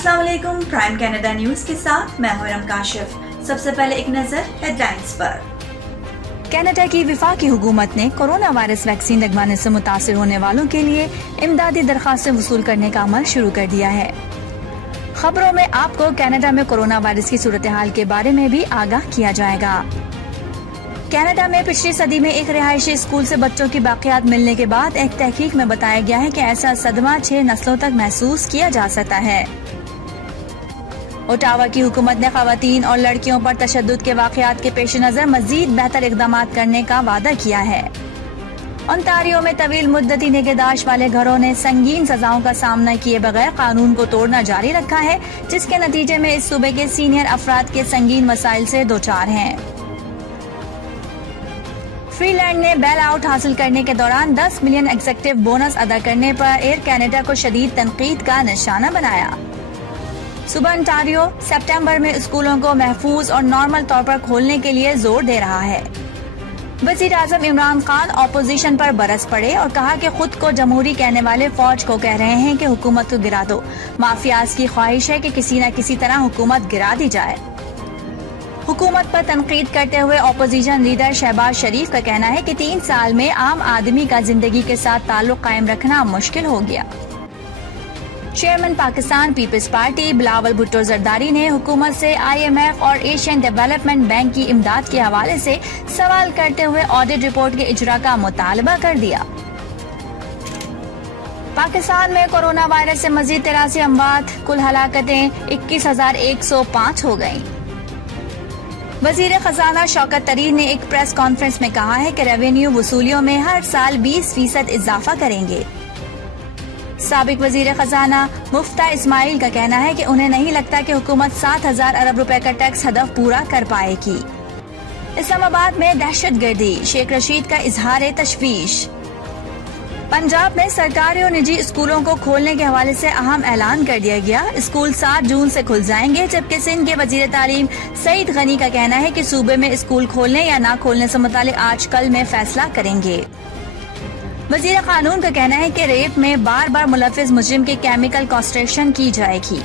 अस्सलाम वालेकुम। Prime Canada news के साथ मैं हूं काशिफ। सबसे पहले एक नजर हेडलाइंस पर। कनाडा की वफाकी हुकूमत ने कोरोना वायरस वैक्सीन लगवाने से मुतासिर होने वालों के लिए इमदादी दरखास्तें वसूल करने का अमल शुरू कर दिया है। खबरों में आपको कनाडा में कोरोना वायरस की सूरत हाल के बारे में भी आगाह किया जाएगा। कनाडा में पिछली सदी में एक रिहायशी स्कूल से बच्चों की बाकियात मिलने के बाद एक तहकीक में बताया गया है कि ऐसा सदमा 6 नस्लों तक महसूस किया जा सकता है। ओटावा की हुकूमत ने खवातीन और लड़कियों पर तशद्दुद के वाकयात के पेश नजर मजीद बेहतर इकदाम करने का वादा किया है। ओंटारियो में तवील मुद्दती निगहदाश्त वाले घरों ने संगीन सजाओं का सामना किए बगैर कानून को तोड़ना जारी रखा है, जिसके नतीजे में इस सूबे के सीनियर अफराद के संगीन मसाइल से दोचार हैं। फ्रीलैंड ने बेल आउट हासिल करने के दौरान 10 मिलियन एग्जेक्टिव बोनस अदा करने पर एयर कनाडा को शदीद तनकीद का निशाना बनाया। सुबह ओंटारियो सितंबर में स्कूलों को महफूज और नॉर्मल तौर पर खोलने के लिए जोर दे रहा है। वज़ीर आज़म इमरान खान ऑपोजिशन पर बरस पड़े और कहा कि खुद को जमहूरी कहने वाले फौज को कह रहे हैं कि हुकूमत को गिरा दो। माफियाज की ख्वाहिश है कि किसी न किसी तरह हुकूमत गिरा दी जाए। हुकूमत पर तनकीद करते हुए ऑपोजिशन लीडर शहबाज शरीफ का कहना है कि 3 साल में आम आदमी का जिंदगी के साथ ताल्लुक कायम रखना मुश्किल हो गया। Chairman Pakistan Peoples Party Bilawal Bhutto Zardari ने हुकूमत से IMF और एशियन डेवलपमेंट बैंक की इमदाद के हवाले से सवाल करते हुए ऑडिट रिपोर्ट के इजरा का मुतालबा कर दिया। पाकिस्तान में कोरोना वायरस से मजीद 83 अमवात, कुल हलाकतें 21,105 हो गयी। वजीर खजाना शौकत तरीन ने एक प्रेस कॉन्फ्रेंस में कहा है कि रेवेन्यू वसूलियों में हर साल 20% इजाफा करेंगे। साबिक वजीर खजाना मुफ्ता इस्माइल का कहना है कि उन्हें नहीं लगता कि हुकूमत 7,000 अरब रुपए का टैक्स हदफ पूरा कर पाएगी। इस्लामाबाद में दहशतगर्दी, शेख रशीद का इजहार तशवीश। पंजाब में सरकारी और निजी स्कूलों को खोलने के हवाले से अहम ऐलान कर दिया गया। स्कूल 7 जून से खुल जाएंगे, जबकि सिंध के वजीर तालीम सईद गनी का कहना है कि सूबे में स्कूल खोलने या न खोलने से मुतालिक आज कल में फैसला करेंगे। वजीर कानून का कहना है कि रेप में बार बार मुलविस मुजरिम की केमिकल कास्ट्रेशन की जाएगी।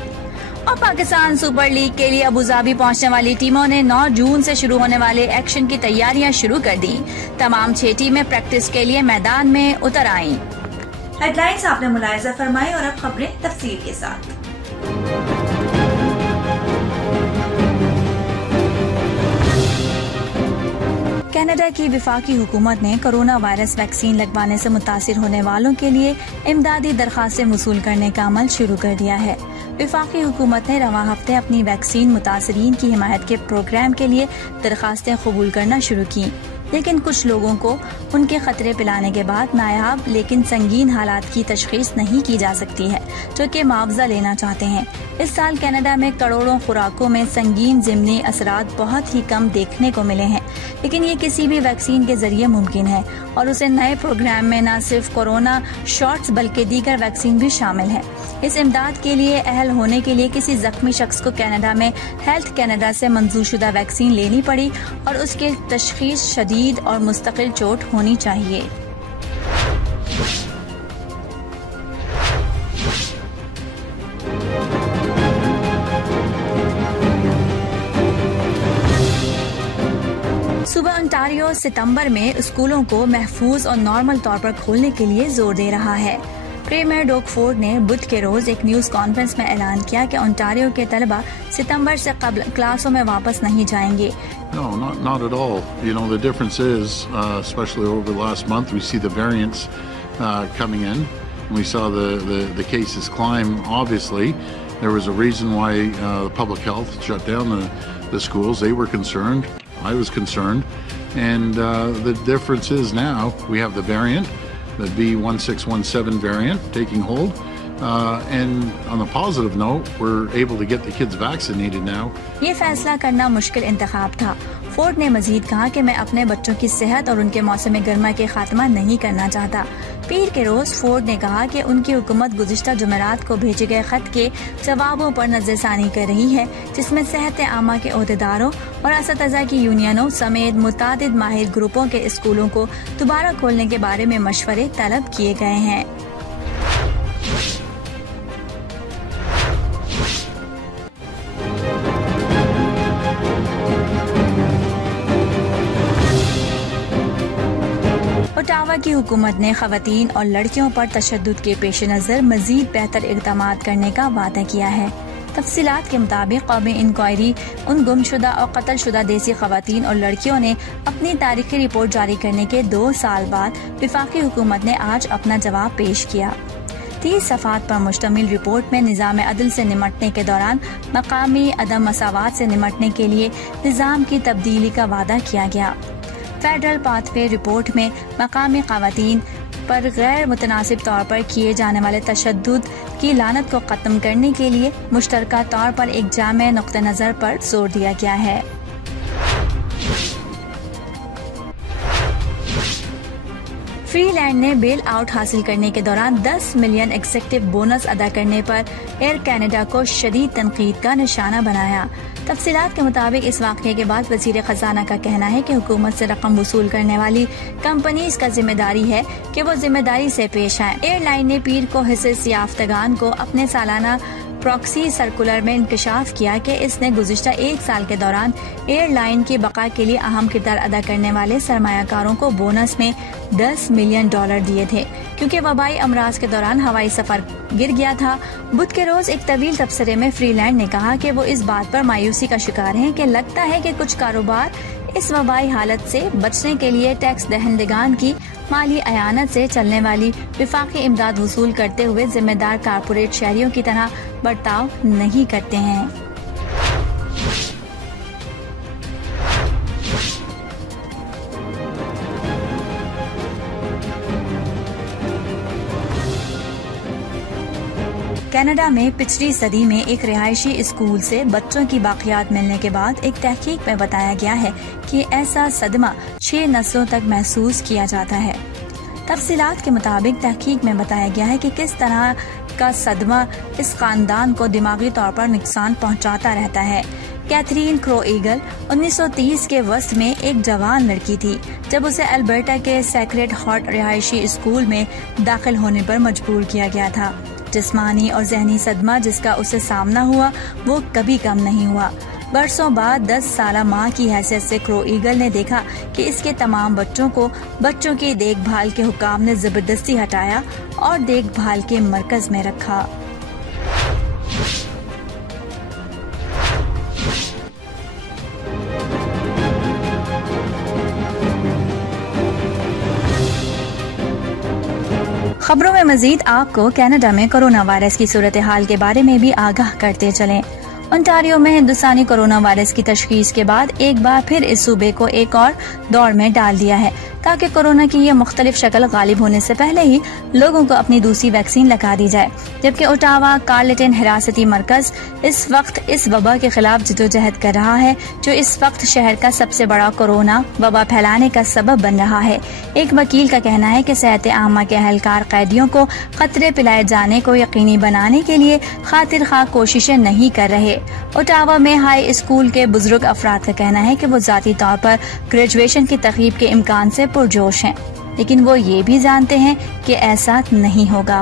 और पाकिस्तान सुपर लीग के लिए अबूधाबी पहुंचने वाली टीमों ने 9 जून से शुरू होने वाले एक्शन की तैयारियां शुरू कर दी। तमाम 6 टीमें प्रैक्टिस के लिए मैदान में उतर आईं। हेडलाइंस आपने मुलाहिजा फरमाई और अब खबरें तफसील के साथ। कनाडा की वफाकी हुकूमत ने कोरोना वायरस वैक्सीन लगवाने से मुतासिर होने वालों के लिए इमदादी दरखास्तें वसूल करने का अमल शुरू कर दिया है। वफाकी हुकूमत ने रवां हफ्ते अपनी वैक्सीन मुतासरीन की हिमायत के प्रोग्राम के लिए दरखास्तें कबूल करना शुरू की, लेकिन कुछ लोगों को उनके खतरे पिलाने के बाद नायाब लेकिन संगीन हालात की तशखीस नहीं की जा सकती है, जो कि मुआवजा लेना चाहते हैं। इस साल कनाडा में करोड़ों खुराकों में संगीन ज़िमनी असरात बहुत ही कम देखने को मिले हैं, लेकिन ये किसी भी वैक्सीन के जरिए मुमकिन है और उसे नए प्रोग्राम में न सिर्फ कोरोना शॉट्स बल्कि दीगर वैक्सीन भी शामिल है। इस इमदाद के लिए अहल होने के लिए किसी जख्मी शख्स को कनाडा में हेल्थ कनाडा से मंजूरशुदा वैक्सीन लेनी पड़ी और उसकी तशखीस शदीद और मुस्तकिल चोट होनी चाहिए। सुबह ओंटारियो सितंबर में स्कूलों को महफूज और नॉर्मल तौर पर खोलने के लिए जोर दे रहा है। प्रीमियर डॉग फोर्ड ने बुध के रोज एक न्यूज कॉन्फ्रेंस में ऐलान किया कि ओंटारियो के तलबा सितंबर से कबल क्लासों में वापस नहीं जाएंगे। No, not at all. You know, the difference is, especially over the last month, we see the variants coming in. We saw the cases climb. Obviously, there was a reason why public health shut down the schools. They were concerned. I was concerned. And the difference is now we have the variant, the B1617 variant taking hold. And on a positive note, we're able to get the kids vaccinated now. ये फैसला करना मुश्किल इंतखाब था। Ford ने मजीद कहा कि मैं अपने बच्चों की सेहत और उनके मौसम गर्मा के खात्मा नहीं करना चाहता। पीर के रोज फोर्ड ने कहा कि उनकी हुकूमत गुज़िश्ता जुमेरात को भेजे गए खत के जवाबों पर नजरसानी कर रही है, जिसमें सेहत आमा के ओहदेदारों और असतज़ा की यूनियनों समेत मुतादिद माहिर ग्रुपों के स्कूलों को दोबारा खोलने के बारे में मशवरे तलब किए गए हैं। वफाकी हुकूमत ने खवातीन और लड़कियों पर तशद्दुद के पेश नज़र मजीद बेहतर इक़दामात करने का वादा किया है। तफसीलात के मुताबिक कौमी इंक्वायरी उन गुमशुदा और कत्लशुदा देसी खवातीन और लड़कियों ने अपनी तारीखी रिपोर्ट जारी करने के 2 साल बाद वफाकी हुकूमत ने आज अपना जवाब पेश किया। 30 सफ़ात पर मुश्तमिल रिपोर्ट में निज़ाम अदल से निमटने के दौरान मकामी अदम मसावात से निमटने के लिए निज़ाम की तब्दीली का वादा किया गया। फेडरल पाथवे रिपोर्ट में मकामी खवातीन पर गैर मुतनासिब तौर पर किए जाने वाले तशद्दुद की लानत को खत्म करने के लिए मुश्तरका तौर पर एक जामे नुक्ते नज़र पर जोर दिया गया है। फ्रीलैंड ने बेल आउट हासिल करने के दौरान 10 मिलियन एग्जेक्टिव बोनस अदा करने पर एयर कनाडा को शदीद तनकीद का निशाना बनाया। तफसीलात के मुताबिक इस वाक़ये के बाद वज़ीर ख़जाना का कहना है कि हुकूमत से रकम वसूल करने वाली कंपनीज का जिम्मेदारी है कि वो जिम्मेदारी से पेश आए। एयरलाइन ने पीर को हिस्से याफ्तगान को अपने सालाना प्रॉक्सी सर्कुलर में इंकशाफ किया कि इसने गुज़िश्ता 1 साल के दौरान एयरलाइन की बका के लिए अहम किरदार अदा करने वाले सरमायाकारों को बोनस में $10 मिलियन दिए थे, क्योंकि वबाई अमराज के दौरान हवाई सफर गिर गया था। बुध के रोज एक तवील तबसरे में फ्रीलैंड ने कहा कि वो इस बात पर मायूसी का शिकार हैं कि लगता है कि कुछ कारोबार इस वबाई हालत से बचने के लिए टैक्स दहंदगान की माली अयानत से चलने वाली वफाकी इमदाद वसूल करते हुए जिम्मेदार कारपोरेट शहरियों की तरह बर्ताव नहीं करते हैं। कनाडा में पिछली सदी में एक रिहायशी स्कूल से बच्चों की बाकियात मिलने के बाद एक तहकीक में बताया गया है कि ऐसा सदमा 6 नस्लों तक महसूस किया जाता है। तफसीलात के मुताबिक तहकीक में बताया गया है कि किस तरह का सदमा इस खानदान को दिमागी तौर पर नुकसान पहुंचाता रहता है। कैथरीन क्रो ईगल 1930 के वस्त में एक जवान लड़की थी जब उसे अल्बर्टा के सेक्रेड हार्ट रिहायशी स्कूल में दाखिल होने पर मजबूर किया गया था। जिस्मानी और जहनी सदमा जिसका उसे सामना हुआ वो कभी कम नहीं हुआ। बरसों बाद 10 साला माँ की हैसियत से क्रो ईगल ने देखा कि इसके तमाम बच्चों को बच्चों की देखभाल के हुकाम ने जबरदस्ती हटाया और देखभाल के मरकज में रखा। खबरों में मजीद आपको कनाडा में कोरोना वायरस की सूरत हाल के बारे में भी आगाह करते चलें। ओंटारियो में हिंदुस्तानी कोरोना वायरस की तशखीस के बाद एक बार फिर इस सूबे को एक और दौड़ में डाल दिया है ताकि कोरोना की ये मुख्तलिफ शक्ल गालिब होने से पहले ही लोगों को अपनी दूसरी वैक्सीन लगा दी जाए। जबकि ओटावा कार्लेटन हिरासती मरकज इस वक्त इस वबा के खिलाफ जदोजहद कर रहा है जो इस वक्त शहर का सबसे बड़ा कोरोना वबा फैलाने का सबब बन रहा है। एक वकील का कहना है कि सेहत आमा के अहलकार कैदियों को खतरे पिलाए जाने को यकीनी बनाने के लिए खातिर खा कोशिशें नहीं कर रहे। ओटावा में हाई स्कूल के बुजुर्ग अफराद का कहना है कि वो जाती तौर पर ग्रेजुएशन की तकरीब के इम्कान से पुरजोश हैं, लेकिन वो ये भी जानते हैं कि ऐसा नहीं होगा।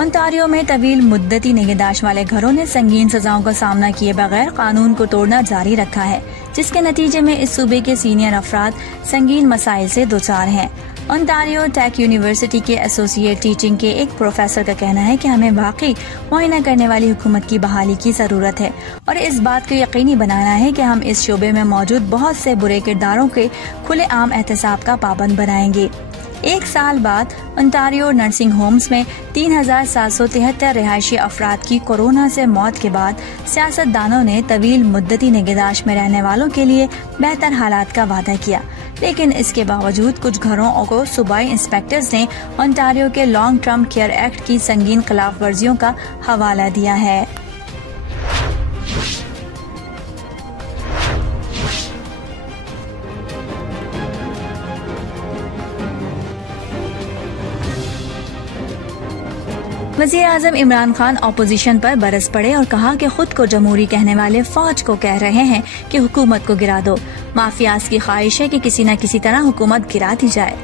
ओंटारियो में तवील मुद्दती निगहदाश्त वाले घरों ने संगीन सजाओं का सामना किए बगैर कानून को तोड़ना जारी रखा है, जिसके नतीजे में इस सूबे के सीनियर अफराद संगीन मसाइल से दोचार हैं। ओंटारियो टेक यूनिवर्सिटी के एसोसिएट टीचिंग के एक प्रोफेसर का कहना है कि हमें वाकई मुआयना करने वाली हुकूमत की बहाली की जरूरत है और इस बात को यकीनी बनाना है कि हम इस शोबे में मौजूद बहुत से बुरे किरदारों के खुले आम एहतसाब का पाबंद बनाएंगे। 1 साल बाद ओंटारियो नर्सिंग होम्स में 3773 रिहायशी अफराद की कोरोना से मौत के बाद सियासतदानों ने तवील मुद्दती निगहदाश्त में रहने वालों के लिए बेहतर हालात का वादा किया, लेकिन इसके बावजूद कुछ घरों को सूबाई इंस्पेक्टर्स ने ओंटारियो के लॉन्ग टर्म केयर एक्ट की संगीन खिलाफ वर्जियों का हवाला दिया है। वज़ीर आज़म इमरान खान ऑपोजिशन पर बरस पड़े और कहा कि खुद को जमहूरी कहने वाले फौज को कह रहे हैं कि हुकूमत को गिरा दो। माफियाज की ख्वाहिश है कि किसी न किसी तरह हुकूमत गिरा दी जाए।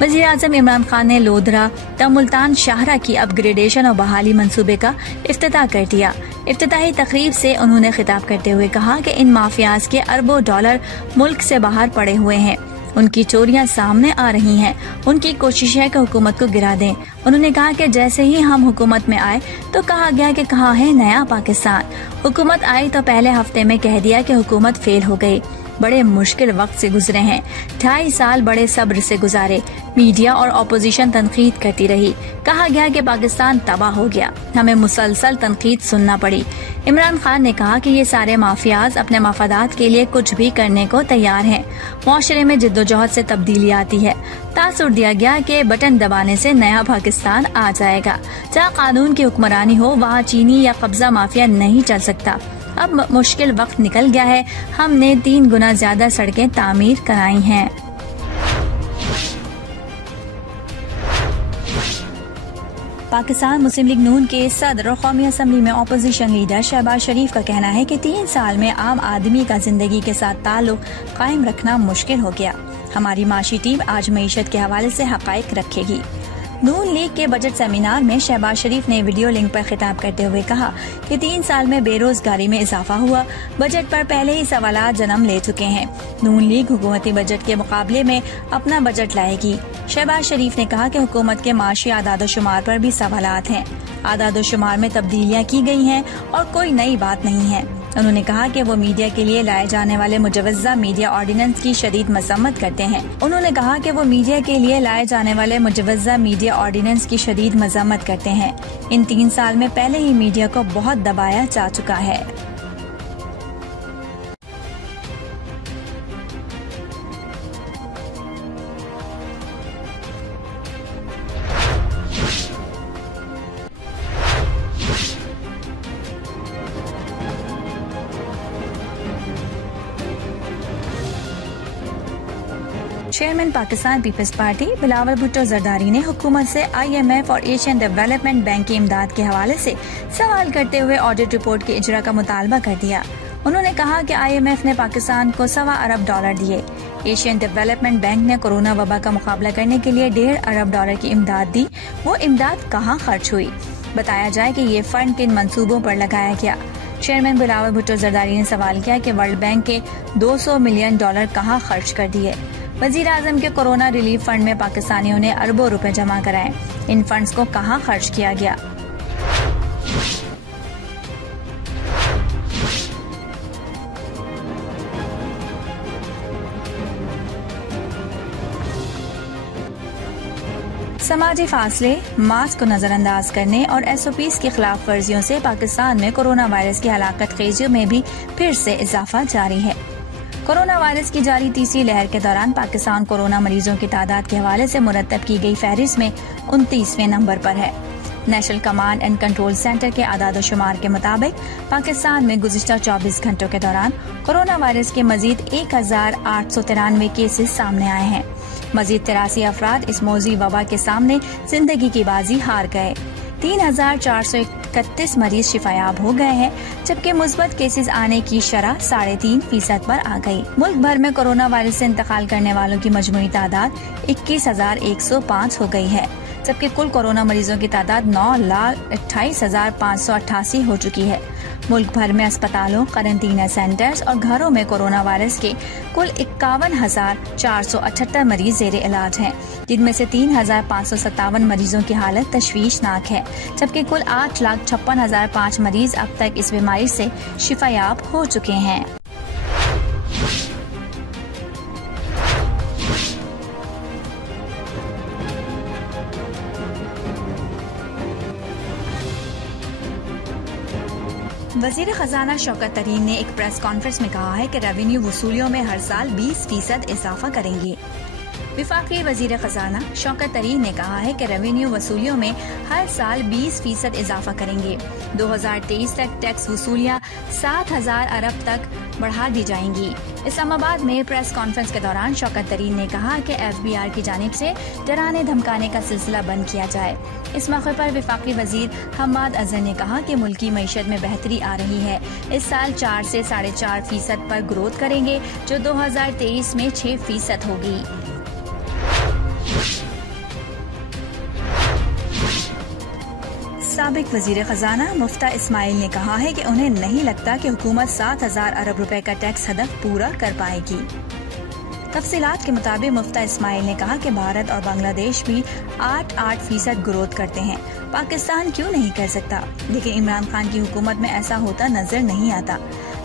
वज़ीर आज़म इमरान खान ने लोधरा मुल्तान शाहरा की अपग्रेडेशन और बहाली मंसूबे का इफ्तिताह कर दिया। इफ्तिताही तकरीब से उन्होंने खिताब करते हुए कहा कि इन माफियाज के अरबों डॉलर मुल्क से बाहर पड़े हुए हैं, उनकी चोरियां सामने आ रही हैं, उनकी कोशिश है कि हुकूमत को गिरा दें। उन्होंने कहा कि जैसे ही हम हुकूमत में आए तो कहा गया कि कहाँ है नया पाकिस्तान। हुकूमत आई तो पहले हफ्ते में कह दिया कि हुकूमत फेल हो गई। बड़े मुश्किल वक्त से गुजरे हैं, 2.5 साल बड़े सब्र से गुजारे। मीडिया और अपोजिशन तनकीद करती रही, कहा गया कि पाकिस्तान तबाह हो गया, हमें मुसलसल तनकीद सुनना पड़ी। इमरान खान ने कहा कि ये सारे माफियाज अपने मफादात के लिए कुछ भी करने को तैयार हैं। मुआशरे में जिद्दोजहद से तब्दीली आती है। तासुर दिया गया कि बटन दबाने से नया पाकिस्तान आ जाएगा। जहाँ कानून की हुक्मरानी हो वहाँ चीनी या कब्जा माफिया नहीं चल सकता। अब मुश्किल वक्त निकल गया है, हमने 3 गुना ज्यादा सड़कें तामीर कराई हैं। पाकिस्तान मुस्लिम लीग नून के सदर और कौमी असम्बली में अपोजिशन लीडर शहबाज शरीफ का कहना है कि 3 साल में आम आदमी का जिंदगी के साथ ताल्लुक कायम रखना मुश्किल हो गया। हमारी माशी टीम आज मईशत के हवाले से हकाइक रखेगी। नून लीग के बजट सेमिनार में शहबाज शरीफ ने वीडियो लिंक पर खिताब करते हुए कहा कि 3 साल में बेरोजगारी में इजाफा हुआ। बजट पर पहले ही सवालात जन्म ले चुके हैं। नून लीग हुकूमती बजट के मुकाबले में अपना बजट लाएगी। शहबाज शरीफ ने कहा कि हुकूमत के माशी आदादोशुमार पर भी सवालात हैं। आदादोशुमार में तब्दीलियां की गई हैं और कोई नई बात नहीं है। उन्होंने कहा कि वो मीडिया के लिए लाए जाने वाले मुजवज़्ज़ा मीडिया ऑर्डिनेंस की शदीद मसम्मत करते हैं। उन्होंने कहा कि वो मीडिया के लिए लाए जाने वाले मुजवज़्ज़ा मीडिया ऑर्डिनेंस की शदीद मसम्मत करते हैं। इन 3 साल में पहले ही मीडिया को बहुत दबाया जा चुका है। Chairman Pakistan Peoples Party Bilawal Bhutto Zardari ने हुकूमत से IMF और एशियन डेवलपमेंट बैंक की इमदाद के हवाले से सवाल करते हुए ऑडिट रिपोर्ट के इजरा का मुतालबा कर दिया। उन्होंने कहा कि IMF ने पाकिस्तान को $1.25 अरब दिए। एशियन डेवलपमेंट बैंक ने कोरोना वबा का मुकाबला करने के लिए $1.5 अरब की इमदाद दी। वो इमदाद कहाँ खर्च हुई? बताया जाए कि ये फंड किन मंसूबों पर लगाया गया। चेयरमैन बिलावल भुट्टो जरदारी ने सवाल किया कि वर्ल्ड बैंक के $200 मिलियन कहाँ खर्च कर दिए। वजीर आजम के कोरोना रिलीफ फंड में पाकिस्तानियों ने अरबों रुपए जमा कराए। इन फंड्स को कहां खर्च किया गया? समाजी फासले, मास्क को नजरअंदाज करने और SOPs की खिलाफ वर्जियों से पाकिस्तान में कोरोना वायरस की हलाकत खेजियों में भी फिर से इजाफा जारी है। कोरोना वायरस की जारी तीसरी लहर के दौरान पाकिस्तान कोरोना मरीजों की तादाद के हवाले से मुरतब की गई फहरिस्त में 29वें नंबर पर है। National command and control centre के आदादोशुमार के मुताबिक पाकिस्तान में गुज़िश्ता 24 घंटों के दौरान कोरोना वायरस के मजीद 1893 केसेस सामने आए हैं। मजीद 83 अफराद इस मौजी वबा के सामने जिंदगी की बाजी हार गए। 3431 मरीज शिफायाब हो गए हैं, जबकि मुस्बत केसेस आने की शरह 3.5% पर आ गई। मुल्क भर में कोरोना वायरस से इंतकाल करने वालों की मजमूई तादाद 21,105 हो गई है, जबकि कुल कोरोना मरीजों की तादाद 9,28,588 हो चुकी है। मुल्क भर में अस्पतालों, क्वारंटीन सेंटर्स और घरों में कोरोना वायरस के कुल 51,478 मरीज ज़ेर इलाज हैं, जिनमें से 3,557 मरीजों की हालत तशवीशनाक है, जबकि कुल 8,56,005 मरीज अब तक इस बीमारी से शिफायाब हो चुके हैं। वजीर खजाना शौकत तरीन ने एक प्रेस कॉन्फ्रेंस में कहा है कि रेवेन्यू वसूलियों में हर साल 20% इजाफा करेंगे। विफाकी वजीर खजाना शौकत तरीन ने कहा है कि रेवेन्यू वसूलियों में हर साल 20% इजाफा करेंगे। 2023 तक टैक्स वसूलियाँ 7,000 अरब तक बढ़ा दी जाएंगी। इस्लामाबाद में प्रेस कॉन्फ्रेंस के दौरान शौकत तरीन ने कहा कि FBR की जानिब से डराने धमकाने का सिलसिला बंद किया जाए। इस मौके पर विफाकी वजीर हम्माद अजहर ने कहा कि मुल्की मईशत में बेहतरी आ रही है। इस साल 4 से 4.5% पर ग्रोथ करेंगे, जो 2023 में 6% होगी। साबिक वजीर खजाना मुफ्ता इस्माइल ने कहा है कि उन्हें नहीं लगता कि हुकूमत 7,000 अरब रुपए का टैक्स हदफ पूरा कर पाएगी। तफसीलात के मुताबिक मुफ्ता इस्माइल ने कहा कि भारत और बांग्लादेश भी 8% ग्रोथ करते हैं, पाकिस्तान क्यों नहीं कर सकता, लेकिन इमरान खान की हुकूमत में ऐसा होता नजर नहीं आता।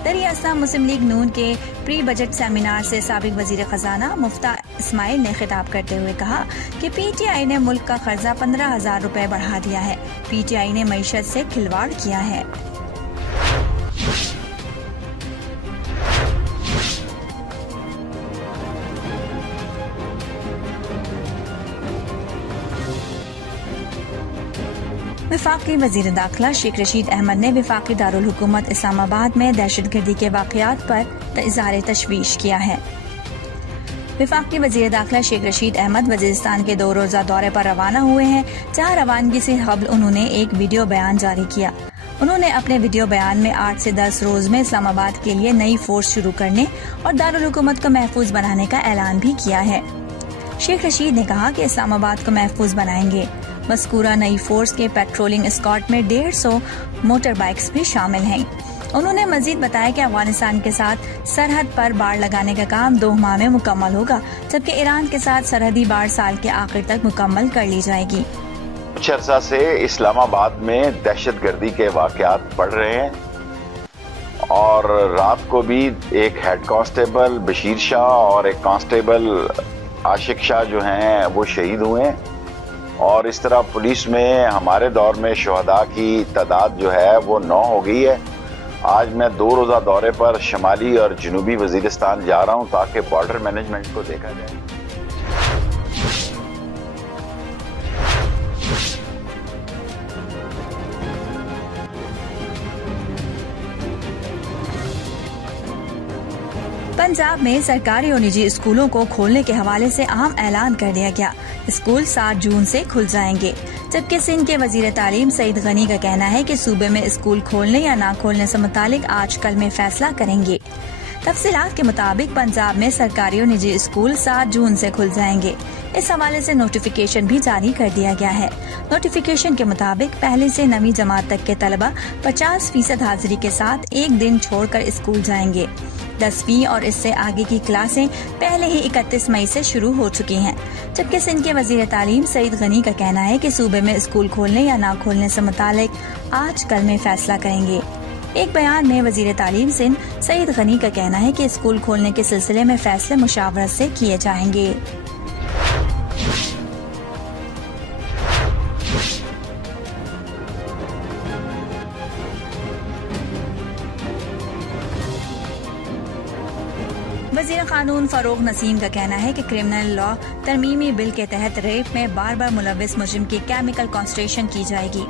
दरियास्ता मुस्लिम लीग नून के प्री बजट सेमिनार से साबिक वजीर खजाना मुफ्ता इस्माइल ने खिताब करते हुए कहा कि PTI ने मुल्क का कर्जा 15,000 रुपए बढ़ा दिया है। PTI ने मईशत से खिलवाड़ किया है। वफाकी वजीर दाखिला शेख रशीद अहमद ने वफाकी दारुल हुकूमत इस्लामाबाद में दहशतगर्दी के वाक़यात पर इज़हार तशवीश किया है। वफाकी वजीर दाखिला शेख रशीद अहमद वजीरिस्तान के 2 रोज़ा दौरे पर रवाना हुए हैं, जहाँ रवानगी से कबल उन्होंने एक वीडियो बयान जारी किया। उन्होंने अपने वीडियो बयान में 8 से 10 रोज में इस्लामाबाद के लिए नई फोर्स शुरू करने और दारुल हुकूमत को महफूज बनाने का ऐलान भी किया है। शेख रशीद ने कहा कि इस्लामाबाद को महफूज बनाएंगे। मज़कूरा नई फोर्स के पेट्रोलिंग स्क्वाड में 150 मोटर बाइक्स भी शामिल हैं। उन्होंने मजीद बताया कि अफगानिस्तान के साथ सरहद पर बाड़ लगाने का काम 2 माह में मुकम्मल होगा, जबकि ईरान के साथ सरहदी बाड़ साल के आखिर तक मुकम्मल कर ली जाएगी। कुछ अर्सा से इस्लामाबाद में दहशतगर्दी के वाक़यात बढ़ रहे हैं और रात को भी एक हेड कांस्टेबल बशीर शाह और एक कांस्टेबल आशिक शाह जो हैं वो शहीद हुए हैं। और इस तरह पुलिस में हमारे दौर में शहदा की तादाद जो है वो 9 हो गई है। आज मैं 2 रोज़ा दौरे पर शमाली और जनूबी वजीरिस्तान जा रहा हूँ ताकि बॉर्डर मैनेजमेंट को देखा जाए। पंजाब में सरकारी और निजी स्कूलों को खोलने के हवाले से अहम ऐलान कर दिया गया। स्कूल 7 जून से खुल जाएंगे, जबकि सिंध के वजीर तालीम सईद गनी का कहना है कि सूबे में स्कूल खोलने या ना खोलने से मुतालिक आज कल में फैसला करेंगे। तफसीलात के मुताबिक पंजाब में सरकारी और निजी स्कूल 7 जून से खुल जाएंगे। इस हवाले से नोटिफिकेशन भी जारी कर दिया गया है। नोटिफिकेशन के मुताबिक पहले से 9वीं जमात तक के तलबा 50% हाजिरी के साथ एक दिन छोड़कर स्कूल जाएंगे। 10वीं और इससे आगे की क्लासें पहले ही 31 मई से शुरू हो चुकी हैं, जबकि सिंध के वजीर तालीम सईद गनी का कहना है कि सूबे में स्कूल खोलने या ना खोलने से मुतालिक आज कल में फैसला करेंगे। एक बयान में वजीर तालीम सिंध सईद गनी का कहना है कि स्कूल खोलने के सिलसिले में फैसले मुशावरत से किए जाएंगे। वज़ीर कानून फरोग नसीम का कहना है कि क्रिमिनल लॉ तरमीमी बिल के तहत रेप में बार बार मुलविस मुजरिम की केमिकल कांस्ट्रेशन की जाएगी।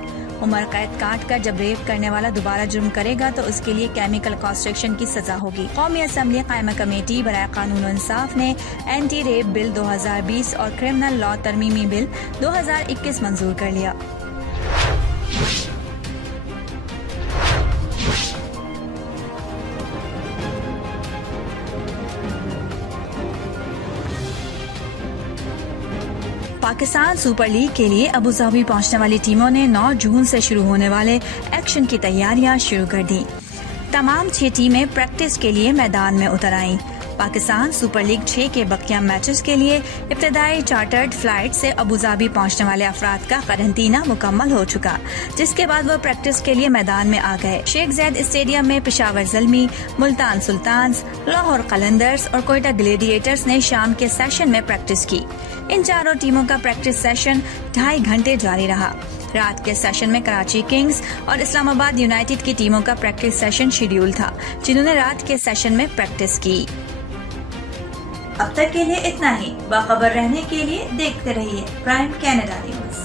उम्र कैद काट कर जब रेप करने वाला दोबारा जुर्म करेगा तो उसके लिए केमिकल कांस्ट्रेशन की सजा होगी। कौमी असम्बली कायमा कमेटी बराए कानून और इंसाफ ने एंटी रेप बिल 2020 और क्रिमिनल लॉ तरमीमी बिल 2021 मंजूर कर लिया। पाकिस्तान सुपर लीग के लिए अबू धाबी पहुंचने वाली टीमों ने 9 जून से शुरू होने वाले एक्शन की तैयारियां शुरू कर दी। तमाम 6 टीमें प्रैक्टिस के लिए मैदान में उतर आईं। पाकिस्तान सुपर लीग 6 के बकिया मैचेस के लिए इब्तदाई चार्टर्ड फ्लाइट से अबू धाबी पहुंचने वाले अफराद का क्वारंटीना मुकम्मल हो चुका, जिसके बाद वो प्रैक्टिस के लिए मैदान में आ गए। शेख ज़ैद स्टेडियम में पेशावर ज़ल्मी, मुल्तान सुल्तान्स, लाहौर कलंदर्स और कोयटा ग्लेडिएटर्स ने शाम के सेशन में प्रैक्टिस की। इन चारों टीमों का प्रैक्टिस सेशन 2.5 घंटे जारी रहा। रात के सेशन में कराची किंग्स और इस्लामाबाद यूनाइटेड की टीमों का प्रैक्टिस सेशन शेड्यूल था, जिन्होंने रात के सेशन में प्रैक्टिस की। अब तक के लिए इतना ही। बाखबर रहने के लिए देखते रहिए प्राइम कनाडा न्यूज़।